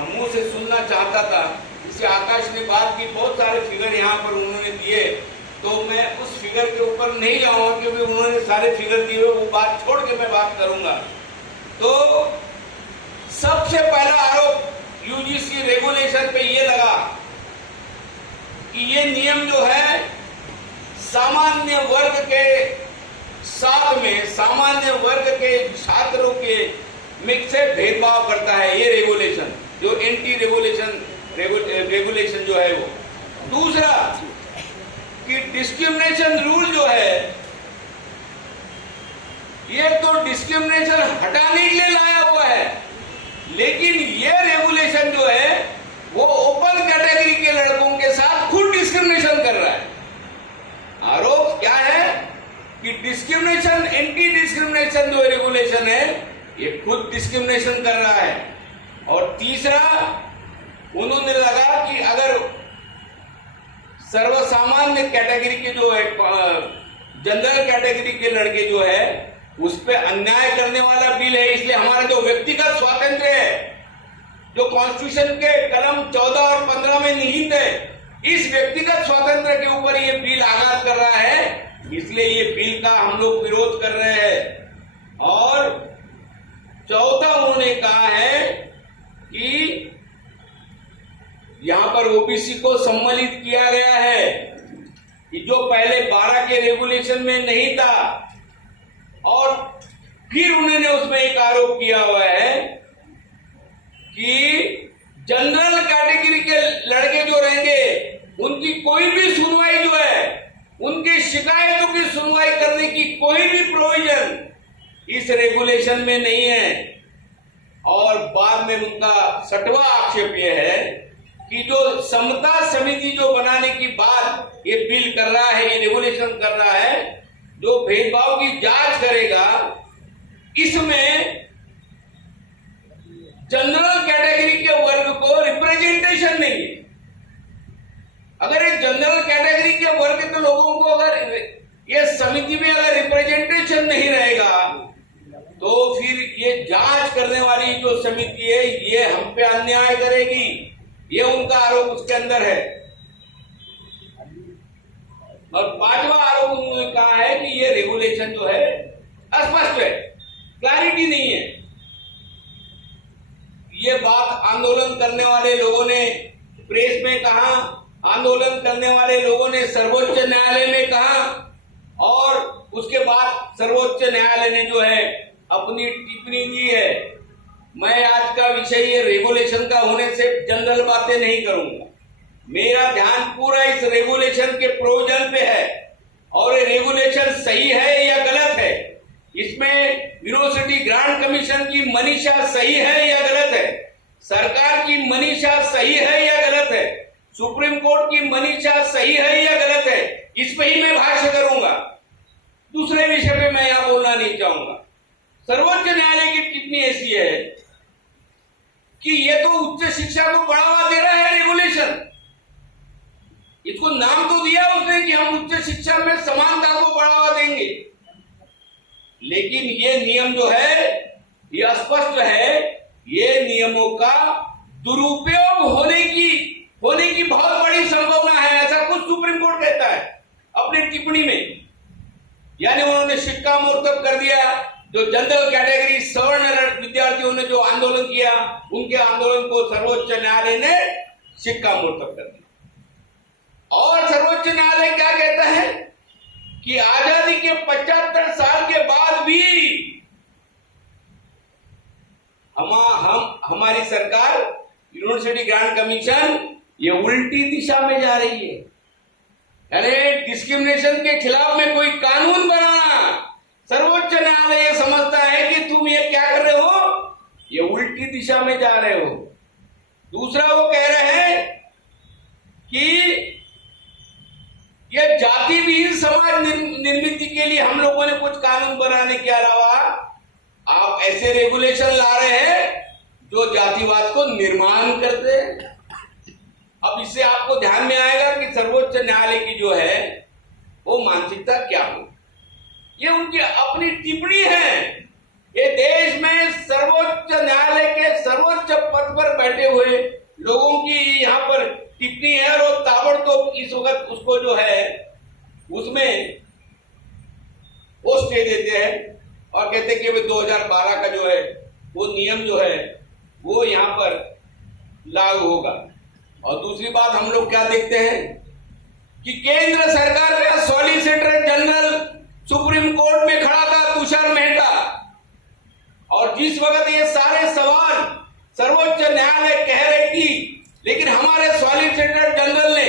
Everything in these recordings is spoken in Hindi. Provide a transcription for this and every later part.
मुंह से सुनना चाहता था। इससे आकाश ने बात की, बहुत सारे फिगर यहाँ पर उन्होंने दिए, तो मैं उस फिगर के ऊपर नहीं जाऊंगा क्योंकि उन्होंने सारे फिगर दिए, वो बात छोड़ के मैं बात करूंगा। तो सबसे पहला आरोप यूजीसी रेगुलेशन पे ये लगा कि ये नियम जो है सामान्य वर्ग के साथ में सामान्य वर्ग के छात्रों के मिक्स से भेदभाव करता है। ये रेगुलेशन जो एंटी रेगुलेशन जो है वो। दूसरा कि डिस्क्रिमिनेशन रूल जो है ये तो डिस्क्रिमिनेशन हटाने के लिए लाया हुआ है, लेकिन ये रेगुलेशन जो है वो ओपन कैटेगरी के लड़कों के साथ खुद डिस्क्रिमिनेशन कर रहा है। आरोप क्या है कि डिस्क्रिमिनेशन, एंटी डिस्क्रिमिनेशन जो रेगुलेशन है ये खुद डिस्क्रिमिनेशन कर रहा है। और तीसरा उन्होंने लगा कि अगर सर्वसामान्य कैटेगरी के जो है, जनरल कैटेगरी के लड़के जो है उस पर अन्याय करने वाला बिल है, इसलिए हमारा जो व्यक्तिगत स्वातंत्र है जो कॉन्स्टिट्यूशन के कलम 14 और 15 में निहित है, इस व्यक्तिगत स्वातंत्र के ऊपर ये बिल आघात कर रहा है, इसलिए ये बिल का हम लोग विरोध कर रहे हैं। और चौथा उन्होंने कहा है कि यहां पर ओबीसी को सम्मिलित किया गया है कि जो पहले 12 के रेगुलेशन में नहीं था। और फिर उन्होंने उसमें एक आरोप किया हुआ है कि जनरल कैटेगरी के लड़के जो रहेंगे उनकी कोई भी सुनवाई जो है, उनकी शिकायतों की सुनवाई करने की कोई भी प्रोविजन इस रेगुलेशन में नहीं है। और बाद में उनका 6वां आक्षेप यह है कि जो समता समिति जो बनाने की बात ये बिल कर रहा है, ये रेगुलेशन कर रहा है, जो भेदभाव की जांच करेगा, इसमें जनरल कैटेगरी के वर्ग को रिप्रेजेंटेशन नहीं है। अगर ये जनरल कैटेगरी के वर्ग के लोगों को अगर ये समिति में अगर रिप्रेजेंटेशन नहीं रहेगा तो फिर ये जांच करने वाली जो समिति है ये हम पे अन्याय करेगी, ये उनका आरोप उसके अंदर है। और 5वां आरोप उन्होंने कहा है कि ये रेगुलेशन जो है अस्पष्ट है, क्लैरिटी नहीं है। ये बात आंदोलन करने वाले लोगों ने प्रेस में कहा, आंदोलन करने वाले लोगों ने सर्वोच्च न्यायालय में कहा, और उसके बाद सर्वोच्च न्यायालय ने जो है अपनी टिप्पणी दी है। मैं आज का विषय ये रेगुलेशन का होने से जनरल बातें नहीं करूंगा, मेरा ध्यान पूरा इस रेगुलेशन के प्रोविजन पे है और ये रेगुलेशन सही है या गलत है, इसमें यूनिवर्सिटी ग्रांट कमीशन की मनीषा सही है या गलत है, सरकार की मनीषा सही है या गलत है, सुप्रीम कोर्ट की मनीषा सही है या गलत है, इस पे ही मैं भाष्य करूंगा। दूसरे विषय पे मैं यहां बोलना नहीं चाहूंगा। सर्वोच्च न्यायालय की टिप्पणी ऐसी है कि ये तो उच्च शिक्षा को बढ़ावा दे रहा है रेगुलेशन, इसको नाम तो दिया उसने कि हम उच्च शिक्षा में समानता को बढ़ावा देंगे, लेकिन ये नियम जो है ये स्पष्ट है, ये नियमों का दुरुपयोग होने की बहुत बड़ी संभावना है, ऐसा कुछ सुप्रीम कोर्ट कहता है अपनी टिप्पणी में। यानी उन्होंने शिक्कामोर्तब कर दिया, जो जनरल कैटेगरी सवर्ण विद्यार्थियों ने जो आंदोलन किया उनके आंदोलन को सर्वोच्च न्यायालय ने शिक्कामोर्तब कर दिया। और सर्वोच्च न्यायालय क्या कहता है कि आजादी के 75 साल के बाद भी हमारी सरकार यूनिवर्सिटी ग्रांट कमीशन ये उल्टी दिशा में जा रही है। यानी डिस्क्रिमिनेशन के खिलाफ में कोई कानून बनाना, सर्वोच्च न्यायालय ये समझता है कि तुम ये क्या कर रहे हो, ये उल्टी दिशा में जा रहे हो। दूसरा वो कह रहे हैं कि ये जाति विहीन समाज निर्मित के लिए हम लोगों ने कुछ कानून बनाने के अलावा आप ऐसे रेगुलेशन ला रहे हैं जो जातिवाद को निर्माण करते हैं। अब इससे आपको ध्यान में आएगा कि सर्वोच्च न्यायालय की जो है वो मानसिकता क्या हो। ये उनकी अपनी टिप्पणी है, ये देश में सर्वोच्च न्यायालय के सर्वोच्च पद पर बैठे हुए लोगों की यहाँ पर टिप्पणी है और ताबड़तोड़ इस वक्त उसको जो है उसमें वो स्टे देते हैं और कहते हैं कि 2012 का जो है वो नियम जो है वो यहाँ पर लागू होगा। और दूसरी बात हम लोग क्या देखते हैं कि केंद्र सरकार का सॉलिसिटर जनरल सुप्रीम कोर्ट में खड़ा था तुषार मेहता, और जिस वक्त ये सारे सवाल सर्वोच्च न्यायालय कह रही थी, लेकिन हमारे सॉलिसिटर जनरल ने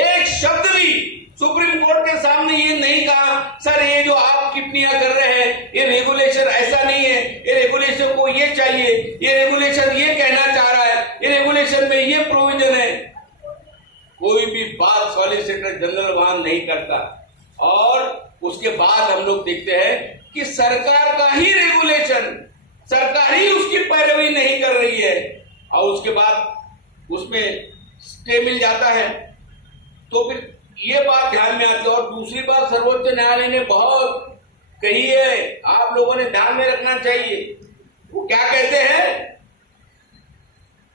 एक शब्द भी सुप्रीम कोर्ट के सामने ये नहीं कहा, सर ये जो आप टिप्पणियां कर रहे हैं ये रेगुलेशन ऐसा नहीं है, ये रेगुलेशन को ये चाहिए, ये रेगुलेशन ये कहना चाह रहा है, ये रेगुलेशन में ये प्रोविजन है। कोई भी बात सॉलिसिटर जनरल वहां नहीं करता। और उसके बाद हम लोग देखते हैं कि सरकार का ही रेगुलेशन, सरकार ही उसकी पैरवी नहीं कर रही है और उसके बाद उसमें स्टे मिल जाता है। तो फिर ये बात ध्यान में आती है। और दूसरी बात सर्वोच्च न्यायालय ने बहुत कही है, आप लोगों ने ध्यान में रखना चाहिए। वो क्या कहते हैं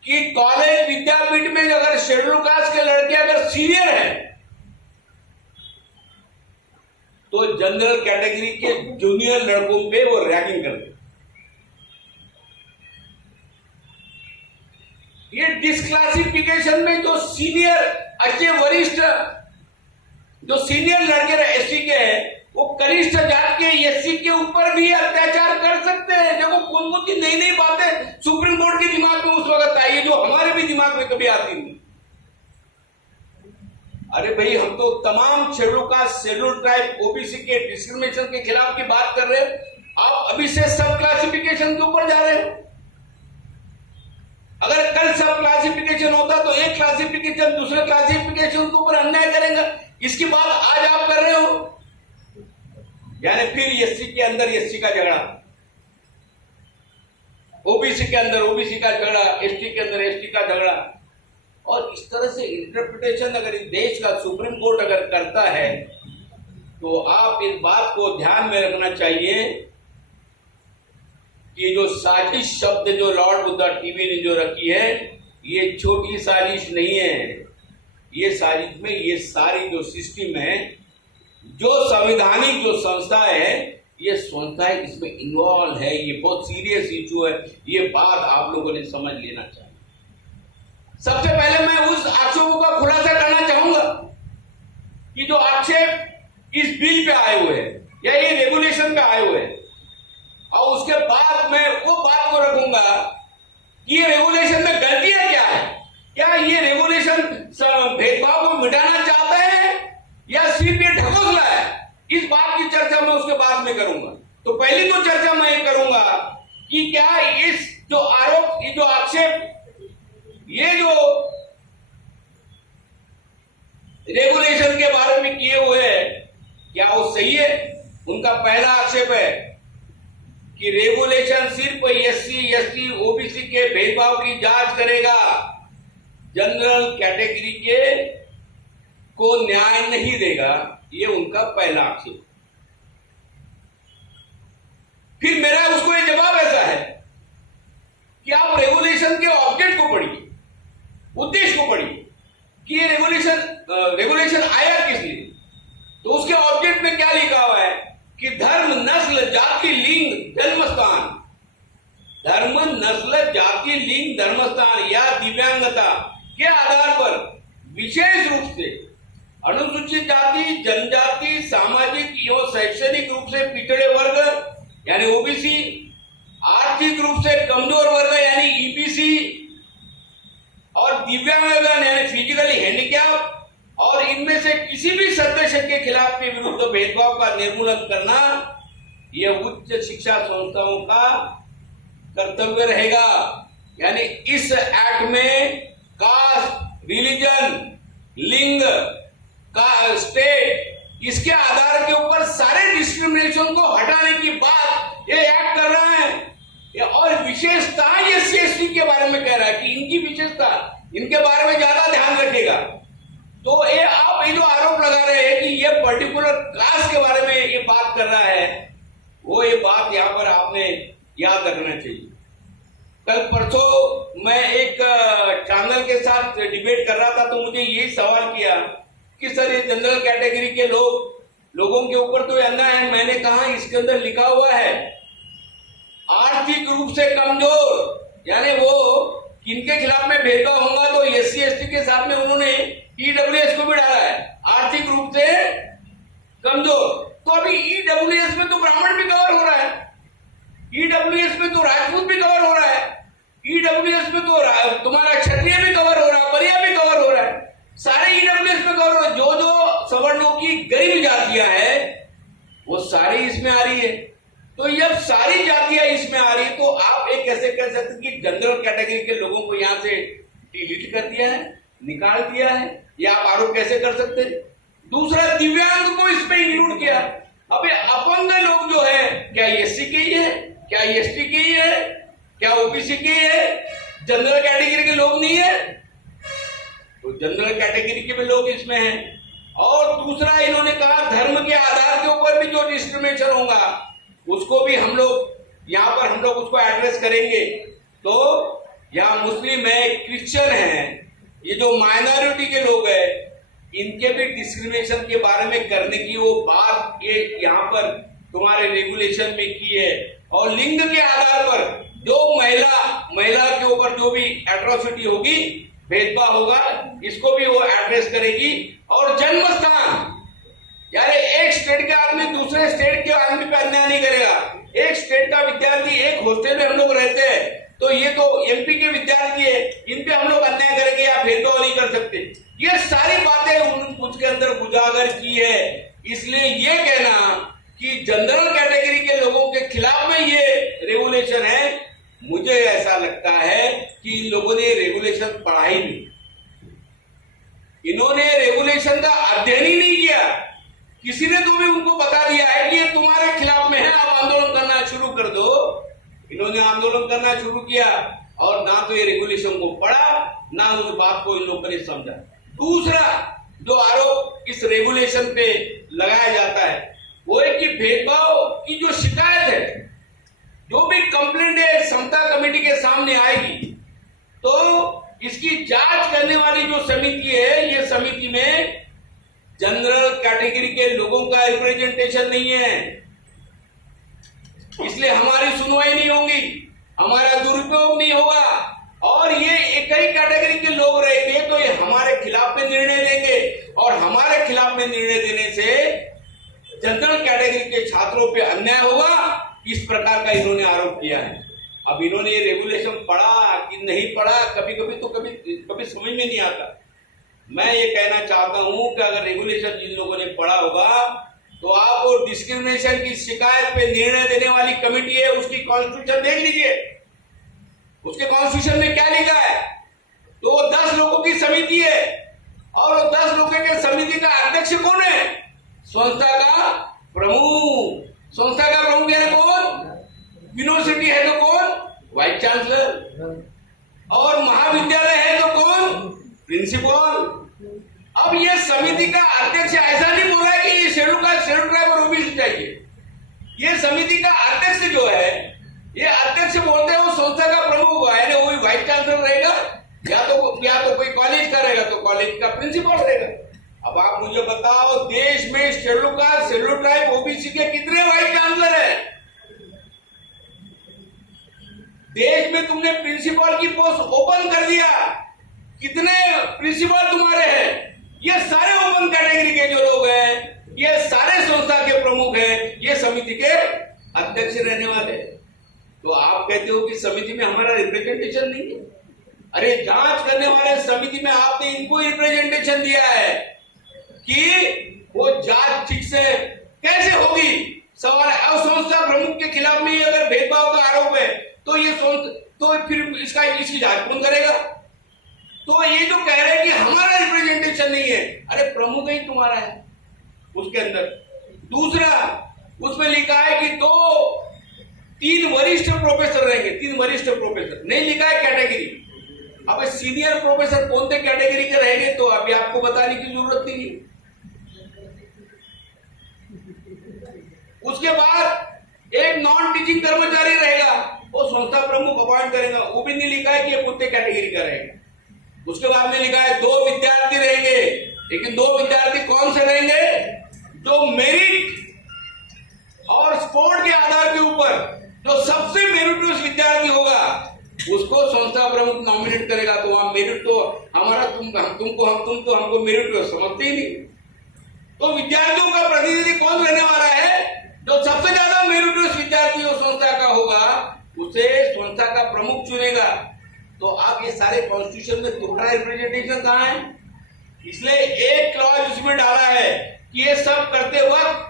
कि कॉलेज विद्यापीठ में अगर शेड्यूल कास्ट के लड़के अगर सीनियर हैं तो जनरल कैटेगरी के जूनियर लड़कों पे वो रैगिंग करते। ये डिस्क्लासिफिकेशन में जो सीनियर अच्छे वरिष्ठ जो सीनियर लड़के एससी के हैं वो कनिष्ठ जात के एससी के ऊपर भी अत्याचार कर सकते हैं। देखो कौन कौन सी नई नई बातें सुप्रीम कोर्ट के दिमाग में उस वक्त आई है जो हमारे भी दिमाग में कभी आती नहीं। अरे भाई हम तो तमाम schedule caste, schedule tribe, OBC के डिस्क्रिमिनेशन के खिलाफ की बात कर रहे हैं, आप अभी से सब क्लासिफिकेशन के ऊपर जा रहे हो। अगर कल सब क्लासिफिकेशन होता तो एक क्लासिफिकेशन दूसरे क्लासिफिकेशन के ऊपर अन्याय करेंगे, इसकी बात आज आप कर रहे हो। यानी फिर एससी के अंदर एससी का झगड़ा, ओबीसी के अंदर ओबीसी का झगड़ा, एसटी के अंदर एसटी का झगड़ा। और इस तरह से इंटरप्रिटेशन अगर इस देश का सुप्रीम कोर्ट अगर करता है तो आप इस बात को ध्यान में रखना चाहिए कि जो साजिश शब्द जो लॉर्ड बुद्धा टीवी ने जो रखी है ये छोटी साजिश नहीं है। ये साजिश में ये सारी जो सिस्टम है, जो संवैधानिक जो संस्था है, ये संस्थाएं इसमें इन्वॉल्व है। ये बहुत सीरियस इशू है, ये बात आप लोगों ने समझ लेना चाहिए। सबसे पहले मैं उस आक्षेपों का खुलासा करना चाहूंगा कि जो आक्षेप इस बिल पे आए हुए हैं या ये रेगुलेशन पे आए हुए हैं, और उसके बाद मैं वो बात को रखूंगा कि ये रेगुलेशन में गलतियां क्या है। क्या ये रेगुलेशन भेदभाव को मिटाना चाहते हैं या सिर्फ ये ढकोसला है? इस बात की चर्चा मैं उसके बाद में करूंगा। तो पहली तो चर्चा मैं ये करूंगा कि क्या इस जो आरोप, ये जो आक्षेप, ये जो रेगुलेशन के बारे में किए हुए हैं क्या वो सही है? उनका पहला आक्षेप है कि रेगुलेशन सिर्फ एससी, एसटी, ओबीसी के भेदभाव की जांच करेगा, जनरल कैटेगरी के को न्याय नहीं देगा। ये उनका पहला आक्षेप। फिर मेरा उसको ये जवाब ऐसा है कि आप रेगुलेशन के ऑब्जेक्ट को पढ़िए, उद्देश्य को पढ़िए कि ये रेगुलेशन आया किस लिए। तो उसके ऑब्जेक्ट में क्या लिखा हुआ है कि धर्म, नस्ल, जाति, लिंग, जन्मस्थान, धर्म, नस्ल, जाति, लिंग, धर्मस्थान या दिव्यांगता के आधार पर विशेष रूप से अनुसूचित जाति, जनजाति, सामाजिक एवं शैक्षणिक रूप से पिछड़े वर्ग यानी ओबीसी, आर्थिक रूप से कमजोर वर्ग यानी ईबीसी, और दिव्यांगजन यानी फिजिकली हैंडीकैप, और इनमें से किसी भी सदस्य के खिलाफ के विरुद्ध भेदभाव का निर्मूलन करना यह उच्च शिक्षा संस्थाओं का कर्तव्य रहेगा। यानी इस एक्ट में कास्ट, रिलीजन, लिंग का स्टेट, इसके आधार के ऊपर सारे डिस्क्रिमिनेशन को हटाने की बात ये एक्ट कर रहा है। और विशेषता ये एससी के बारे में कह रहा है कि इनकी विशेषता, इनके बारे में ज्यादा ध्यान रखेगा। तो ये आप ये जो आरोप लगा रहे हैं कि ये पर्टिकुलर कास्ट के बारे में ये बात कर रहा है, वो ये बात यहाँ पर आपने याद रखना चाहिए। कल परसों मैं एक चैनल के साथ डिबेट कर रहा था, तो मुझे यही सवाल किया कि सर ये जनरल कैटेगरी के लोगों के ऊपर तो अन्याय है। मैंने कहा इसके अंदर लिखा हुआ है आर्थिक रूप से कमजोर, यानी वो किनके खिलाफ में भेदभाव होगा तो SC ST के साथ में उन्होंने EWS को भी डाला है, आर्थिक रूप से कमजोर। तो अभी EWS में तो ब्राह्मण भी कवर हो रहा है, EWS में तो राजपूत भी कवर हो रहा है, EWS में तो तुम्हारा क्षत्रिय भी कवर हो रहा है, परिया भी कवर हो रहा है, सारे EWS में कवर हो रहा है। जो जो सवर्णों की गरीब जातियां हैं वो सारी इसमें आ रही है। तो जब सारी जातियां इसमें आ रही है तो आप एक कैसे कह सकते कि जनरल कैटेगरी के लोगों को यहां से डिलीट कर दिया है, निकाल दिया है, या आप आरोप कैसे कर सकते? दूसरा, दिव्यांग को इसमें इंक्लूड किया। अबे अपंग लोग जो है क्या SC के ही है, क्या ST के ही है, क्या OBC के ही है, जनरल कैटेगरी के लोग नहीं है? तो जनरल कैटेगरी के भी लोग इसमें हैं। और दूसरा इन्होंने कहा धर्म के आधार के ऊपर भी जो डिस्क्रिमिनेशन होगा उसको भी हम लोग यहां पर हम लोग उसको एड्रेस करेंगे। तो यहाँ मुस्लिम है, क्रिश्चियन है, ये जो माइनॉरिटी के लोग हैं इनके भी डिस्क्रिमिनेशन के बारे में करने की वो बात ये यहाँ पर तुम्हारे रेगुलेशन में की है। और लिंग के आधार पर जो महिला के ऊपर जो भी एट्रोसिटी होगी, भेदभाव होगा, इसको भी वो एड्रेस करेगी। और जन्म स्थान, यानी एक स्टेट के आदमी दूसरे स्टेट के आदमी पे अन्याय नहीं करेगा। एक स्टेट का विद्यार्थी एक हॉस्टल में हम लोग रहते हैं तो ये तो MP के विद्यार्थी है, इन पे हम लोग अन्याय करेंगे या भेदभाव नहीं कर सकते। ये सारी बातें उसके अंदर उजागर की है। इसलिए ये कहना कि जनरल कैटेगरी के लोगों के खिलाफ में ये रेगुलेशन है, मुझे ऐसा लगता है कि इन लोगों ने रेगुलेशन पढ़ा ही नहीं, इन्होंने रेगुलेशन का अध्ययन ही नहीं किया। किसी ने तो भी उनको बता दिया है कि ये तुम्हारे खिलाफ में है, आप आंदोलन करना शुरू कर दो। इन्होंने आंदोलन करना शुरू किया और ना तो ये रेगुलेशन को पढ़ा, ना उस बात को इन लोगों ने समझा। दूसरा जो आरोप इस रेगुलेशन पे लगाया जाता है वो है कि भेदभाव की जो शिकायत है, जो भी कंप्लेंट है समता कमेटी के सामने आएगी तो इसकी जांच करने वाली जो समिति है, ये समिति में जनरल कैटेगरी के लोगों का रिप्रेजेंटेशन नहीं है, इसलिए हमारी सुनवाई नहीं होगी, हमारा दुरुपयोग नहीं होगा। और ये एक ही कैटेगरी के लोग रहेंगे तो ये हमारे खिलाफ में निर्णय देंगे, और हमारे खिलाफ में निर्णय देने से जनरल कैटेगरी के छात्रों पे अन्याय होगा। इस प्रकार का इन्होंने आरोप किया है। अब इन्होंने ये रेगुलेशन पढ़ा कि नहीं पढ़ा, कभी कभी समझ में नहीं आता। मैं ये कहना चाहता हूं कि अगर रेगुलेशन जिन लोगों ने पढ़ा होगा तो आप वो डिस्क्रिमिनेशन की शिकायत पे निर्णय देने वाली कमेटी है उसकी कॉन्स्टिट्यूशन देख लीजिए, उसके कॉन्स्टिट्यूशन में क्या लिखा है। तो वो 10 लोगों की समिति है और वो 10 लोगों के समिति का अध्यक्ष कौन है? संस्था का प्रमुख। संस्था का प्रमुख है कौन? यूनिवर्सिटी है तो कौन? Vice chancellor. और महाविद्यालय है तो कौन? प्रिंसिपल। अब ये समिति का अध्यक्ष ऐसा नहीं बोल रहा है कि ये शेड्यूल ट्राइब और OBC चाहिए। ये समिति का अध्यक्ष जो है, ये अध्यक्ष बोलते हैं वो संस्था का प्रमुख है, वो वाइस चांसलर रहेगा, या तो कोई कॉलेज का रहेगा तो कॉलेज का प्रिंसिपल रहेगा। अब आप मुझे बताओ देश में शेड्यूल ट्राइब OBC के कितने वाइस चांसलर है? देश में तुमने प्रिंसिपल की पोस्ट ओपन कर दिया, कितने प्रिंसिपल तुम्हारे हैं? ये सारे ओपन कैटेगरी के जो लोग हैं, ये सारे संस्था के प्रमुख हैं, ये समिति के अध्यक्ष रहने वाले। तो आप कहते हो कि समिति में हमारा रिप्रेजेंटेशन नहीं है। अरे जांच करने वाले समिति में आपने इनको रिप्रेजेंटेशन दिया है कि वो जांच ठीक से कैसे होगी? सवाल है। और संस्था प्रमुख के खिलाफ में अगर भेदभाव का आरोप है तो ये तो फिर इसकी जांच कौन करेगा? तो ये जो कह रहे हैं कि हमारा रिप्रेजेंटेशन नहीं है, अरे प्रमुख ही तुम्हारा है उसके अंदर। दूसरा, उसमें लिखा है कि 3 वरिष्ठ प्रोफेसर रहेंगे, 3 वरिष्ठ प्रोफेसर, नहीं लिखा है कैटेगरी। अब सीनियर प्रोफेसर कौन से कैटेगरी के रहेंगे तो अभी आपको बताने की जरूरत नहीं है। उसके बाद एक नॉन टीचिंग कर्मचारी रहेगा, वो संस्था प्रमुख अपॉइंट करेगा। वो भी नहीं लिखा है कि ये कुत्ते कैटेगरी का रहेगा। उसके बाद में लिखा है 2 विद्यार्थी रहेंगे, लेकिन 2 विद्यार्थी कौन से रहेंगे? जो मेरिट और स्पोर्ट के आधार के ऊपर जो सबसे मेरिटोरियस विद्यार्थी होगा उसको संस्था प्रमुख नॉमिनेट करेगा। तो वहां मेरिट तो हमारा तुम तो हमको मेरिटोरियस समझते ही नहीं। तो विद्यार्थियों का प्रतिनिधि कौन रहने वाला है? जो सबसे ज्यादा मेरिटोरियस विद्यार्थी उस संस्था का होगा उसे संस्था का प्रमुख चुनेगा। तो आप ये सारे कॉन्स्टिट्यूशन में तुम्हारा रिप्रेजेंटेशन कहाँ है? इसलिए एक क्लॉज उसमें डाला है कि ये सब करते वक्त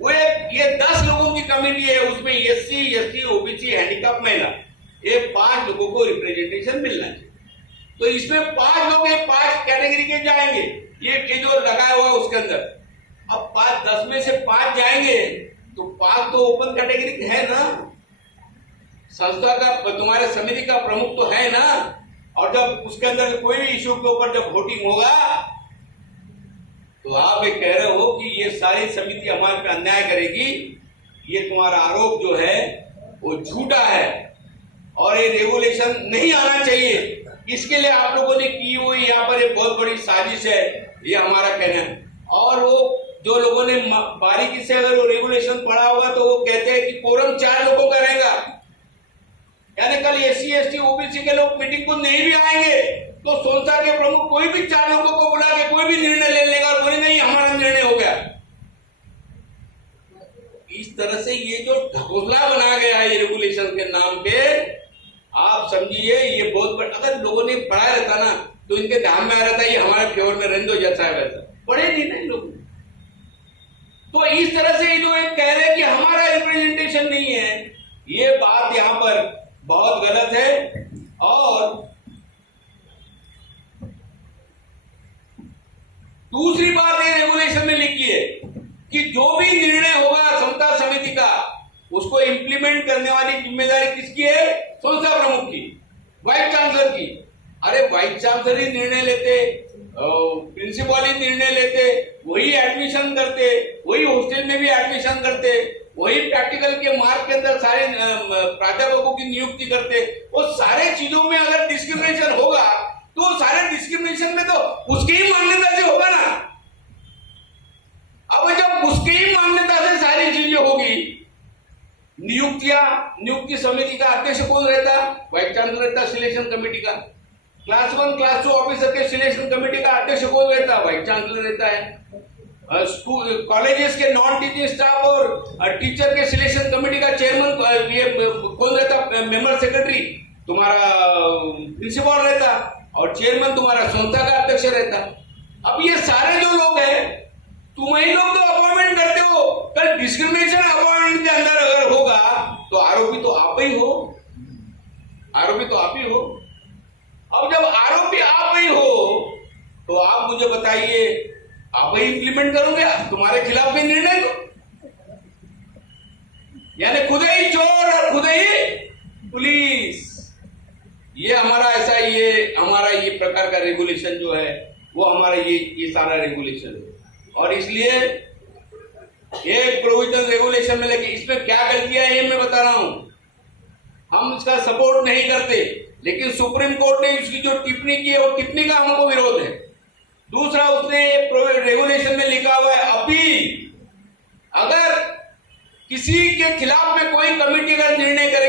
वो ये 10 लोगों की कमेटी है, उसमें SC, ST, OBC, हैंडीकैप, महिला, ये 5 लोगों को रिप्रेजेंटेशन मिलना चाहिए। तो इसमें 5 लोग 5 कैटेगरी के जाएंगे, ये जो लगाया हुआ उसके अंदर। अब 10 में से 5 जाएंगे तो 5 तो ओपन कैटेगरी के है ना, संस्था का तुम्हारे समिति का प्रमुख तो है ना। और जब उसके अंदर कोई भी इश्यू के ऊपर जब वोटिंग होगा तो आप ये कह रहे हो कि ये सारी समिति हमारे पे अन्याय करेगी, ये तुम्हारा आरोप जो है वो झूठा है और ये रेगुलेशन नहीं आना चाहिए। इसके लिए आप लोगों ने की हुई यहाँ पर एक बहुत बड़ी साजिश है, ये हमारा कहना है। और वो जो लोगों ने बारीकी से अगर वो रेगुलेशन पढ़ा होगा तो वो कहते हैं कि कोरम 4 लोगों का रहेगा, यानी कल SC, ST, OBC के लोग मीटिंग को नहीं भी आएंगे तो संस्था के प्रमुख कोई भी 4 लोगों को बुला के कोई भी निर्णय ले लेगा और बोले नहीं हमारा निर्णय हो गया। इस तरह से ये जो ढकोसला बना गया है ये रेगुलेशन के नाम पे, आप समझिए ये बहुत बड़ा। अगर लोगों ने पढ़ा रहता ना तो इनके ध्यान में आ रहता ये हमारे फेवर में रहने दो जैसा है वैसा, पढ़े नहीं ना लोग। तो इस तरह से जो एक कह रहे कि हमारा रिप्रेजेंटेशन नहीं है, ये बात यहां पर बहुत गलत है। और दूसरी बात ये रेगुलेशन में लिखी है कि जो भी निर्णय होगा संस्था समिति का उसको इंप्लीमेंट करने वाली जिम्मेदारी किसकी है? संस्था प्रमुख की, वाइस चांसलर की। अरे वाइस चांसलर ही निर्णय लेते, प्रिंसिपल ही निर्णय लेते, वही एडमिशन करते, वही हॉस्टल में भी एडमिशन करते, वही प्रैक्टिकल के मार्क के अंदर सारे प्राध्यापकों की नियुक्ति करते। वो सारे चीजों में अगर डिस्क्रिमिनेशन होगा तो सारे डिस्क्रिमिनेशन में तो उसकी ही मान्यता से होगा ना। अब जब उसकी ही मान्यता से सारी चीजें होगी, नियुक्ति समिति का अध्यक्ष कौन रहता? वाइस चांसलर रहता सिलेक्शन कमेटी का। क्लास 1 क्लास 2 ऑफिसर के सिलेक्शन कमेटी का अध्यक्ष कौन रहता? वाइस चांसलर रहता है। स्कूल कॉलेजेस के नॉन टीचिंग स्टाफ और टीचर के सिलेक्शन कमेटी का चेयरमैन कौन रहता? मेंबर सेक्रेटरी तुम्हारा प्रिंसिपल रहता और चेयरमैन तुम्हारा संस्था का अध्यक्ष रहता। अब ये सारे जो लोग हैं तुम ही लोग तो अपॉइंटमेंट करते हो, कल डिस्क्रिमिनेशन अपॉइंटमेंट के अंदर अगर होगा तो आरोपी तो आप ही हो, आरोपी तो आप ही हो। अब जब आरोपी आप ही हो तो आप मुझे बताइए आप ही इंप्लीमेंट करोगे? तुम्हारे खिलाफ भी निर्णय दो, यानी खुद ही चोर और खुद ही पुलिस। ये हमारा ऐसा ये प्रकार का रेगुलेशन जो है वो हमारा ये सारा रेगुलेशन है। और इसलिए एक प्रोविजन रेगुलेशन में लेके इसमें क्या गलतियां है ये मैं बता रहा हूं। हम इसका सपोर्ट नहीं करते, लेकिन सुप्रीम कोर्ट ने इसकी जो टिप्पणी की है वो टिप्पणी का हमको विरोध है। दूसरा उसने रेगुलेशन में लिखा हुआ है अपील, अगर किसी के खिलाफ में कोई कमेटी अगर निर्णय करेगी